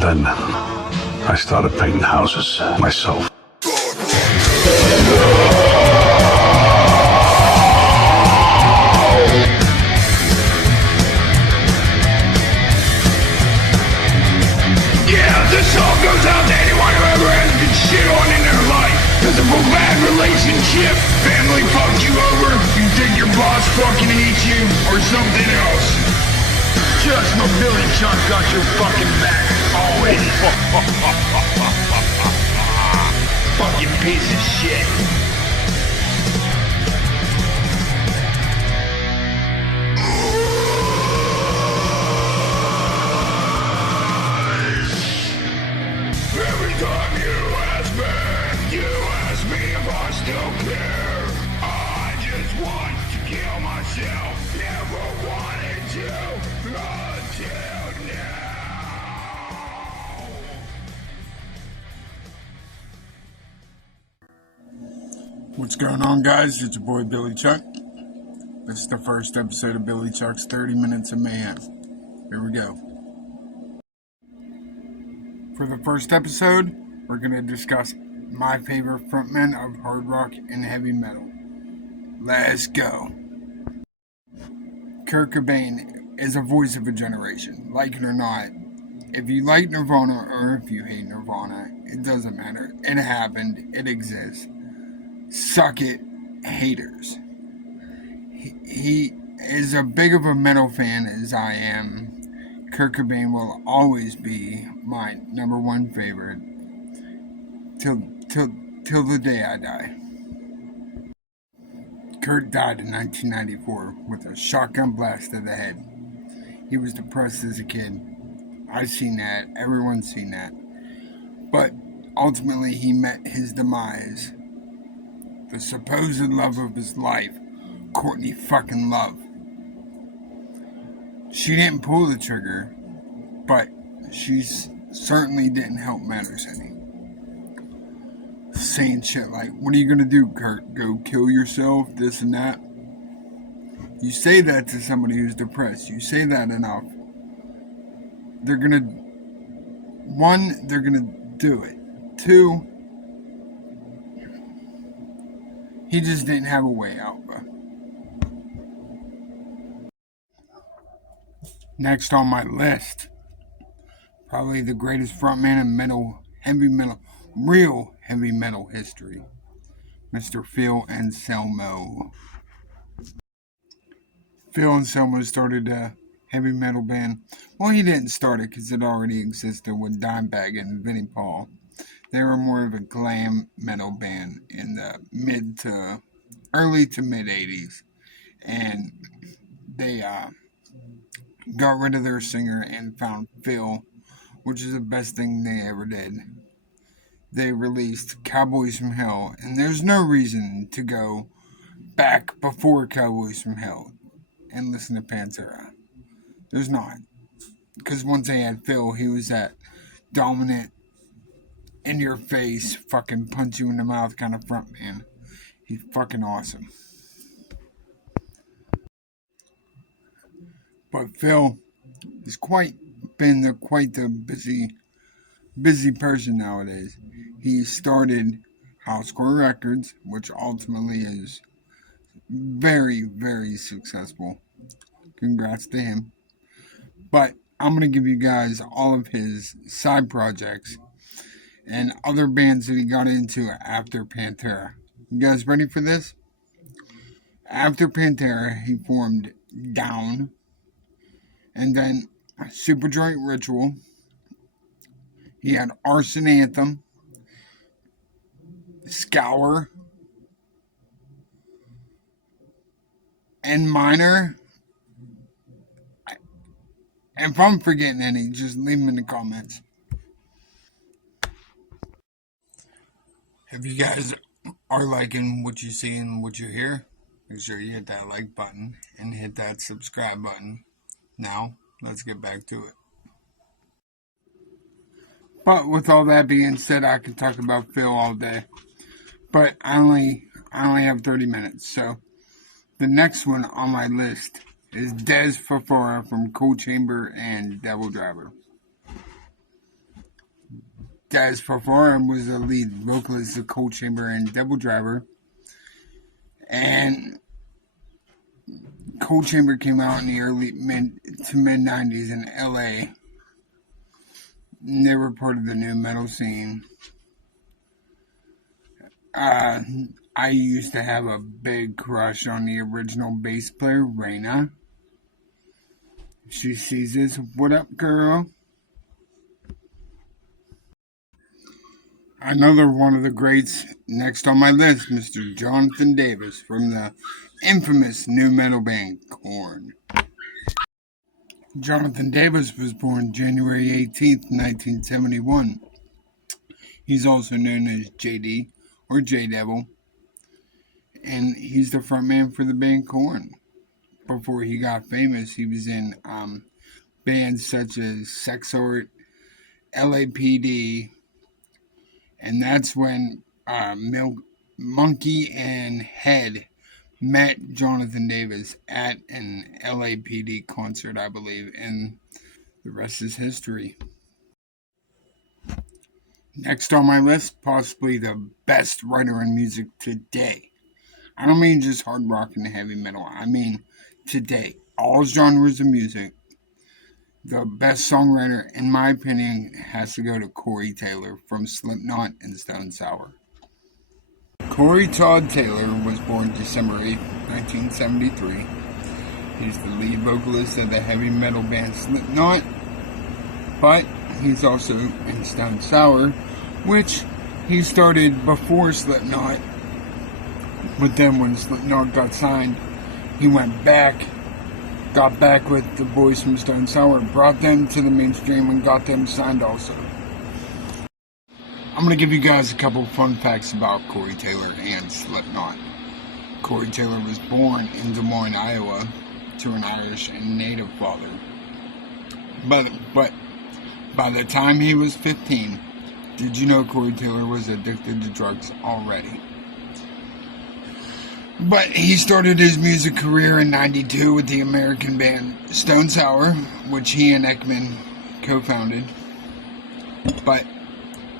And then I started painting houses myself. This song goes out to anyone who ever has been shit on in their life. Because of a bad relationship, family fucked you over, you think your boss fucking hates you, or something else. Just my Billy Chuck got your fucking back, always. Fucking piece of shit. Every time you ask me if I still care. I just want to kill myself. Never wanted to until now. What's going on, guys? It's your boy Billy Chuck. This is the first episode of Billy Chuck's 30 Minutes of Mayhem. Here we go. For the first episode, we're going to discuss my favorite frontmen of hard rock and heavy metal. Let's go. Kurt Cobain is a voice of a generation. Like it or not, if you like Nirvana or if you hate Nirvana, it doesn't matter. It happened. It exists. Suck it, haters. He is as big of a metal fan as I am. Kurt Cobain will always be my number one favorite till the day I die. Kurt died in 1994 with a shotgun blast to the head. He was depressed as a kid. I've seen that. Everyone's seen that. But ultimately he met his demise. The supposed love of his life, Courtney fucking Love. She didn't pull the trigger, but she certainly didn't help matters any. Saying shit like, what are you gonna do, Kurt? Go kill yourself, this and that? You say that to somebody who's depressed. You say that enough. They're gonna do it. Two, he just didn't have a way out, bro. Next on my list, probably the greatest frontman in real heavy metal history, Mr. Phil Anselmo. Phil Anselmo started a heavy metal band. Well, he didn't start it because it already existed with Dimebag and Vinnie Paul. They were more of a glam metal band in the early to mid 80s. And they got rid of their singer and found Phil, which is the best thing they ever did. They released Cowboys from Hell, and there's no reason to go back before Cowboys from Hell and listen to Pantera. There's not. Because once they had Phil, he was that dominant, in your face, fucking punch you in the mouth kind of frontman. He's fucking awesome. But Phil has quite the busy person nowadays. He started Housecore Records, which ultimately is very, very successful. Congrats to him. But I'm going to give you guys all of his side projects and other bands that he got into after Pantera. You guys ready for this? After Pantera, he formed Down, and then Superjoint Ritual. He had Arson Anthem, Scour, and Minor. And if I'm forgetting any, just leave them in the comments. If you guys are liking what you see and what you hear, make sure you hit that like button and hit that subscribe button. Now, let's get back to it. But with all that being said, I could talk about Phil all day. But I only have 30 minutes, so the next one on my list is Dez Fafara from Cold Chamber and Devil Driver. Dez Fafara was the lead vocalist of Cold Chamber and Devil Driver. And Cold Chamber came out in the early mid 90s in LA. And they were part of the new metal scene. I used to have a big crush on the original bass player, Raina. She sees this. What up, girl? Another one of the greats next on my list, Mr. Jonathan Davis from the infamous new metal band Korn. Jonathan Davis was born January 18th, 1971. He's also known as JD or J-Devil, and he's the frontman for the band Korn. Before he got famous, he was in bands such as Sex Art, LAPD, and that's when Monkey and Head met Jonathan Davis at an LAPD concert, I believe, and the rest is history. Next on my list, possibly the best writer in music today. I don't mean just hard rock and heavy metal. I mean today. All genres of music. The best songwriter, in my opinion, has to go to Corey Taylor from Slipknot and Stone Sour. Corey Todd Taylor was born December 8, 1973. He's the lead vocalist of the heavy metal band Slipknot, but he's also in Stone Sour, which he started before Slipknot. But then when Slipknot got signed, he went back, got back with the boys from Stone Sour, brought them to the mainstream, and got them signed also. I'm going to give you guys a couple fun facts about Corey Taylor and Slipknot. Corey Taylor was born in Des Moines, Iowa, to an Irish and Native father. But by the time he was 15, did you know Corey Taylor was addicted to drugs already? But he started his music career in '92 with the American band Stone Sour, which he and Ekman co-founded. But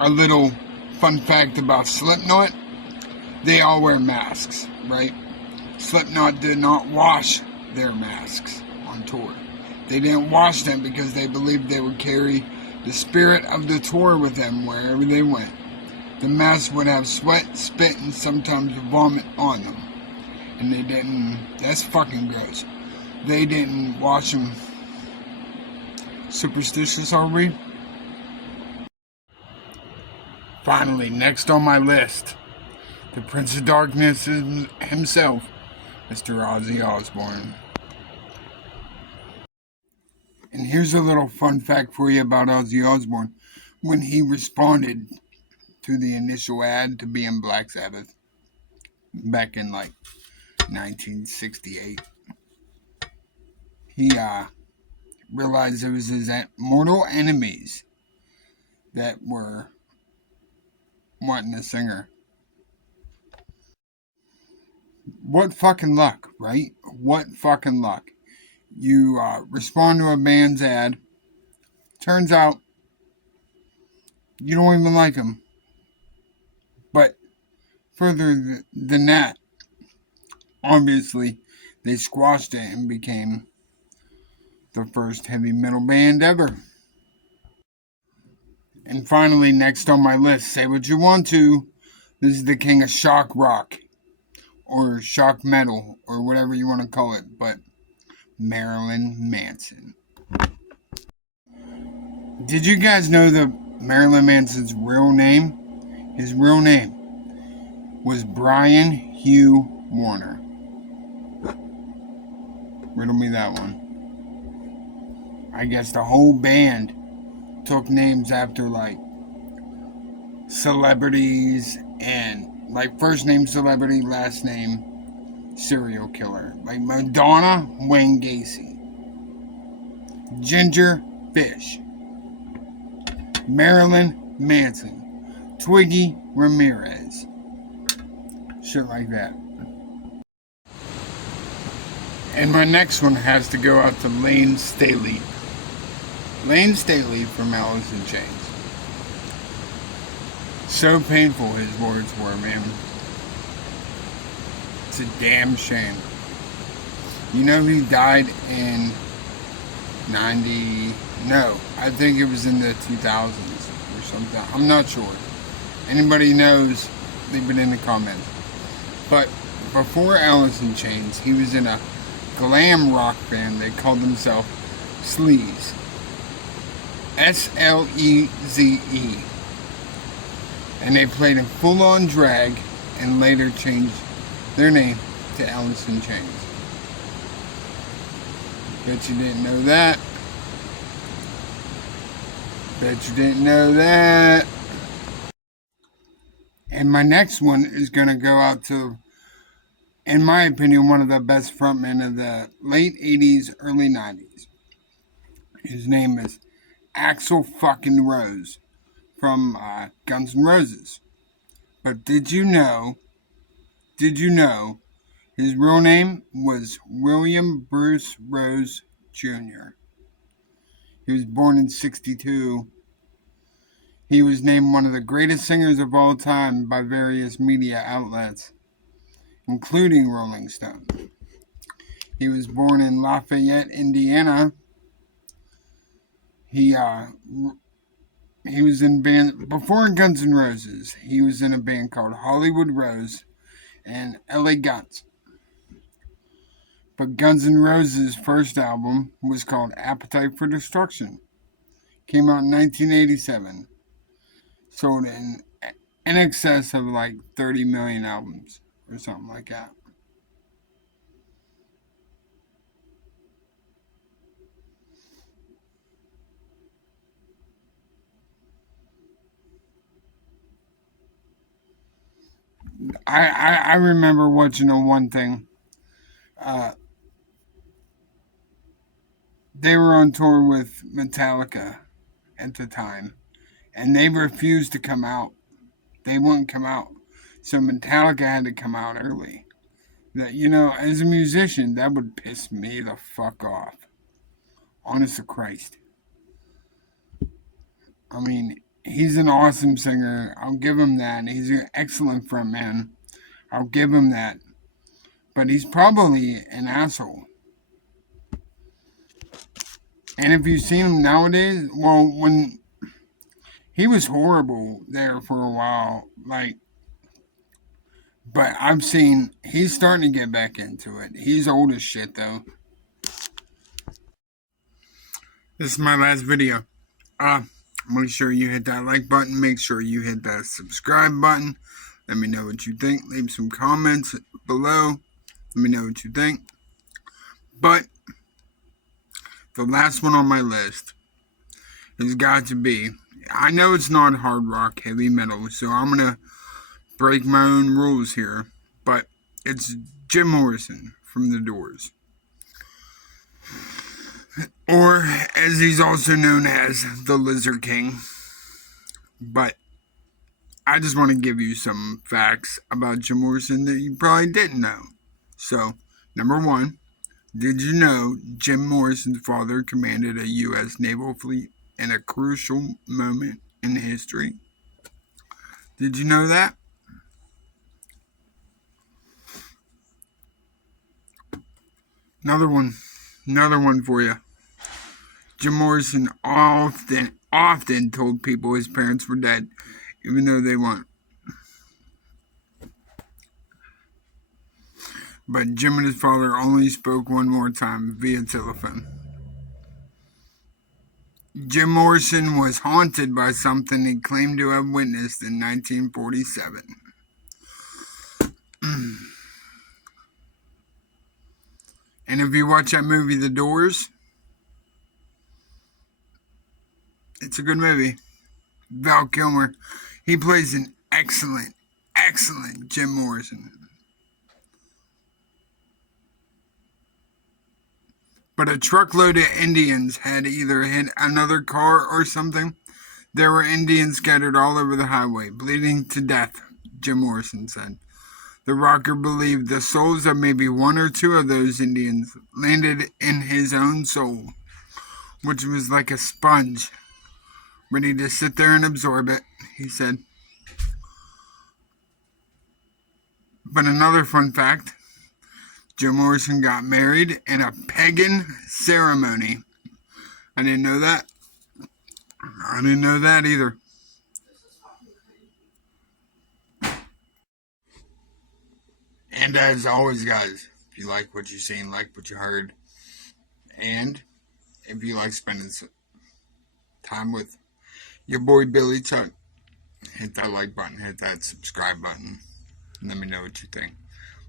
a little fun fact about Slipknot, they all wear masks, right? Slipknot did not wash their masks on tour. They didn't wash them because they believed they would carry the spirit of the tour with them wherever they went. The masks would have sweat, spit, and sometimes vomit on them. And they didn't, that's fucking gross. They didn't wash them. Superstitious, are we? Finally, next on my list, the Prince of Darkness himself, Mr. Ozzy Osbourne. And here's a little fun fact for you about Ozzy Osbourne. When he responded to the initial ad to be in Black Sabbath, back in 1968, he realized it was his mortal enemies that were wanting a singer. What fucking luck, right? What fucking luck. You respond to a band's ad, turns out you don't even like them. But further than that, obviously, they squashed it and became the first heavy metal band ever. And finally, next on my list, say what you want to, this is the king of shock rock, or shock metal, or whatever you want to call it, but Marilyn Manson. Did you guys know that Marilyn Manson's real name, his real name, was Brian Hugh Warner? Riddle me that one. I guess the whole band took names after celebrities and first name celebrity, last name serial killer. Like Madonna, Wayne Gacy. Ginger Fish. Marilyn Manson. Twiggy Ramirez. Shit like that. And my next one has to go out to Layne Staley. Layne Staley from Alice in Chains. So painful his words were, man. It's a damn shame. You know, he died in 90... No, I think it was in the 2000s or something. I'm not sure. Anybody knows, leave it in the comments. But before Alice in Chains, he was in a glam rock band. They called themselves Sleaze. S-L-E-Z-E. And they played in full-on drag and later changed their name to Alice in Chains. Bet you didn't know that. Bet you didn't know that. And my next one is going to go out to, in my opinion, one of the best frontmen of the late 80s, early 90s. His name is Axl fucking Rose from Guns N' Roses. But did you know his real name was William Bruce Rose Jr.? He was born in 1962. He was named one of the greatest singers of all time by various media outlets, including Rolling Stone. He was born in Lafayette, Indiana. He was in band before Guns N' Roses. He was in a band called Hollywood Rose and LA Guns. But Guns N' Roses' first album was called Appetite for Destruction. Came out in 1987. Sold in excess of like 30 million albums or something like that. I remember watching one thing. They were on tour with Metallica at the time, and they refused to come out. They wouldn't come out. So Metallica had to come out early. That, you know, as a musician, that would piss me the fuck off. Honest to Christ. I mean, he's an awesome singer. I'll give him that. He's an excellent frontman. I'll give him that. But he's probably an asshole. And if you see him nowadays, well, when he was horrible there for a while, but I've seen he's starting to get back into it. He's old as shit, though. This is my last video. Make sure you hit that like button. Make sure you hit that subscribe button. Let me know what you think. Leave some comments below. Let me know what you think. But the last one on my list has got to be, I know it's not hard rock, heavy metal, so I'm going to break my own rules here, but it's Jim Morrison from The Doors. Or, as he's also known as, the Lizard King. But I just want to give you some facts about Jim Morrison that you probably didn't know. So, number one, did you know Jim Morrison's father commanded a U.S. naval fleet in a crucial moment in history? Did you know that? Another one for you. Jim Morrison often told people his parents were dead, even though they weren't. But Jim and his father only spoke one more time via telephone. Jim Morrison was haunted by something he claimed to have witnessed in 1947. And if you watch that movie, The Doors, it's a good movie. Val Kilmer, he plays an excellent Jim Morrison. But a truckload of Indians had either hit another car or something. There were Indians scattered all over the highway, bleeding to death, Jim Morrison said. The rocker believed the souls of maybe one or two of those Indians landed in his own soul, which was like a sponge, ready to sit there and absorb it, he said. But another fun fact, Jim Morrison got married in a pagan ceremony. I didn't know that. I didn't know that either. And as always, guys, if you like what you seen, like what you heard, and if you like spending time with your boy Billy Chuck, hit that like button, hit that subscribe button, and let me know what you think.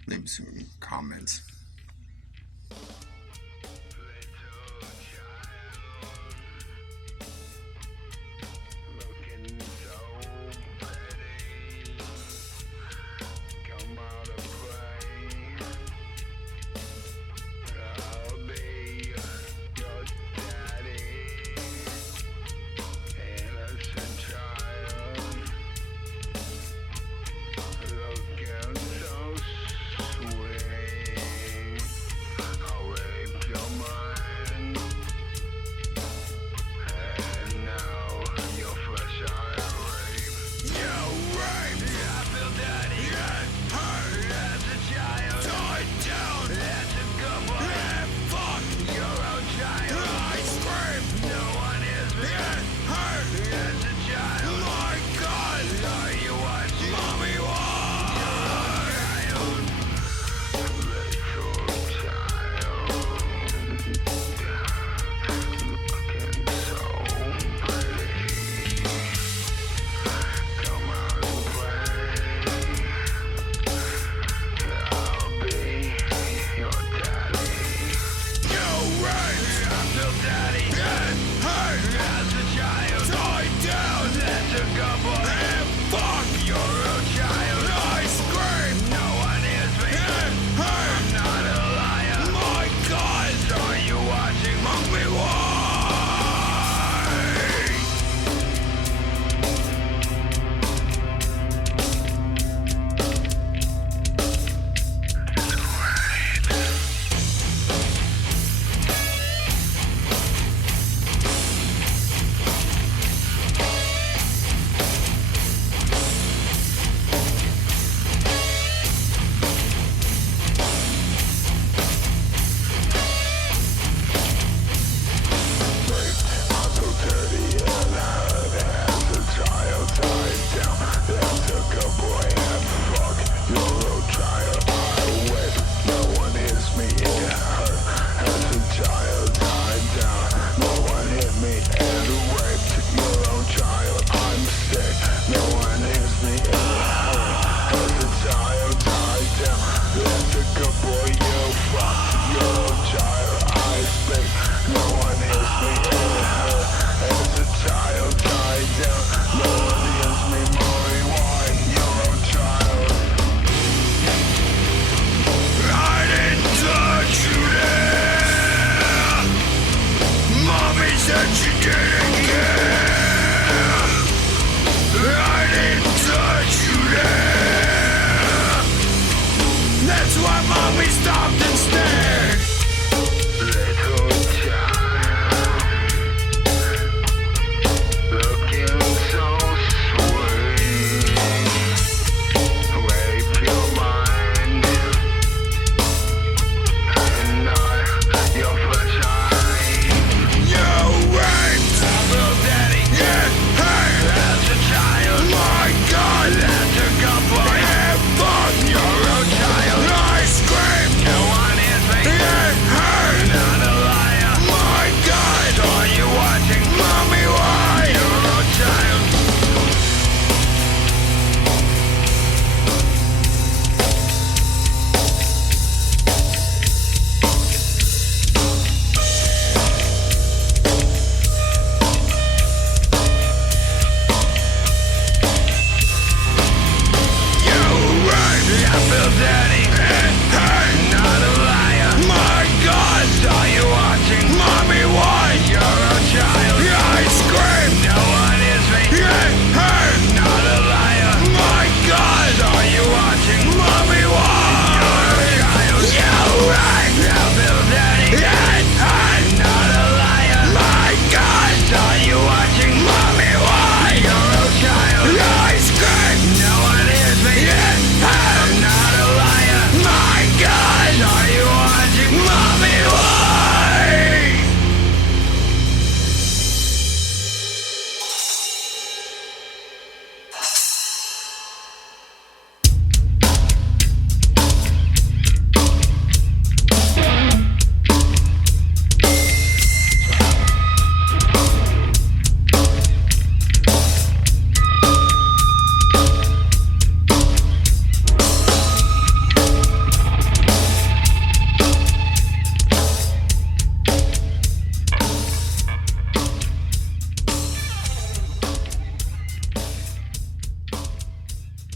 Leave some comments.